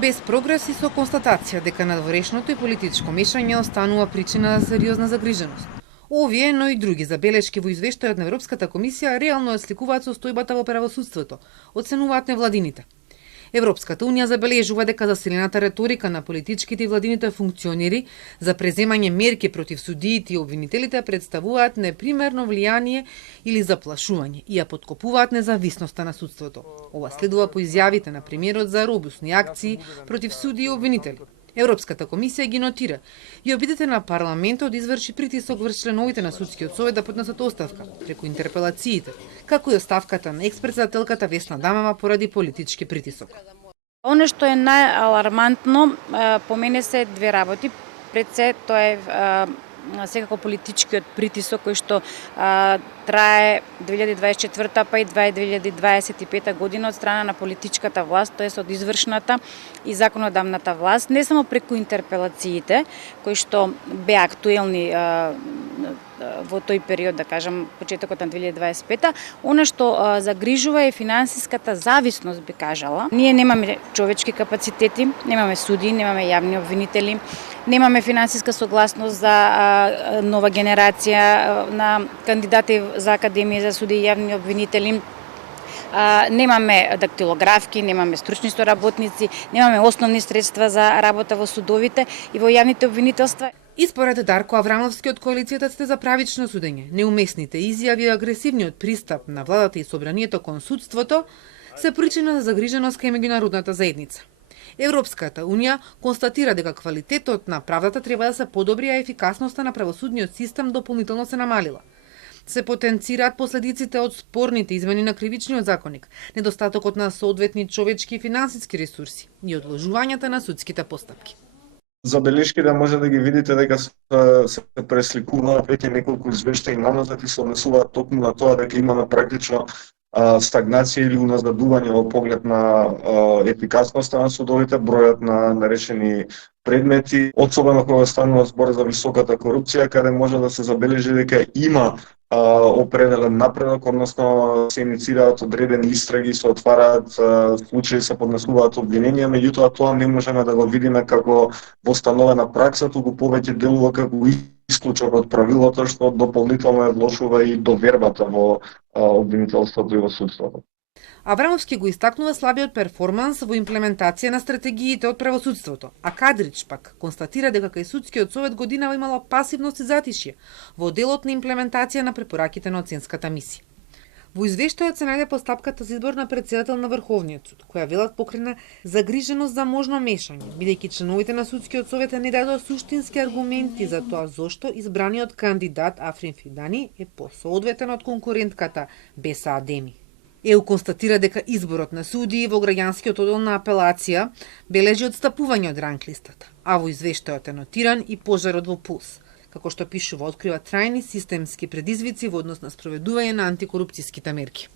Без прогрес и со констатација дека надворешното и политичко мешање останува причина за сериозна загриженост. Овие, но и други забелешки во извештајот на Европската комисија реално сликуваат состојбата во правосудството, оценуваат невладините. Европската унија забележува дека засилената реторика на политичките и владините функционери за преземање мерки против судиите и обвинителите представуваат непримерно влијание или заплашување и ја поткопуваат независноста на судството. Ова следува по изјавите на премиерот за робусни акции против судии и обвинители. Европската комисија ги нотира и обидете на парламентот да изврши притисок врз членовите на судскиот совет да поднесат оставка преку интерпелациите, како и оставката на експредседателката Весна Дамава поради политички притисок. Оно што е најалармантно по мене се две работи. Пред се тоа е секако политичкиот притисок кој што трае 2024 па и 2025 година од страна на политичката власт, тоа е од извршната и законодавната власт, не само преку интерпелациите кои што беа актуелни во тој период, да кажам, почетокот на 2025-та, она што загрижува е финансиската зависност, би кажала. Ние немаме човечки капацитети, немаме суди, немаме јавни обвинители, немаме финансиска согласност за нова генерација на кандидати за Академија за суди и јавни обвинители. Немаме дактилографки, немаме стручни соработници, немаме основни средства за работа во судовите и во јавните обвинителства. И според Дарко Аврамовски од коалицијата Сте за правично судење, неуместните изјави и агресивниот пристап на владата и собранието кон судството се причина за загриженост кај меѓународната заедница. Европската унија констатира дека квалитетот на правдата треба да се подобри, а ефикасноста на правосудниот систем дополнително се намалила. Се потенцираат последиците од спорните измени на кривичниот законник, недостатокот на соодветни човечки и финансиски ресурси и одложувањата на судските постапки. Забелешките може да ги видите дека се пресликуваат веќе неколку извештаи наназад и се однесуваат токму на тоа дека имаме практично стагнација или уназадување во поглед на ефикасноста на судовите, бројот на нарешени предмети, особено кога станува збор за високата корупција, каде може да се забележи дека има определен напредок, односно се иницираат одредени истраги, се отвараат случаи, се поднесуваат обвиненија, меѓутоа тоа не можеме да го видиме како востановена пракса, туку повеќе делува како исклучок од правилото, што дополнително ја влошува и довербата во обвинителството и во судството. Аврамовски го истакнува слабиот перформанс во имплементација на стратегиите од правосудството, а Кадрич пак констатира дека кај судскиот совет годинава имало пасивност и затишје во делот на имплементација на препораките на оценската мисија. Во извештајот се најде постапката за избор на претседател на Врховниот суд, која велат покрена загриженост за можно мешање, бидејќи членовите на судскиот совет не дадоа суштински аргументи за тоа зошто избраниот кандидат Африн Фидани е посоодветен од конкурентката Беса Адеми. ЕУ констатира дека изборот на судии во граѓанскиот оддел на апелација бележи отстапување од ранглистата, а во извештајот е нотиран и пожарот во Пулс, како што пишува, открива трајни системски предизвици во однос на спроведување на антикорупцијските мерки.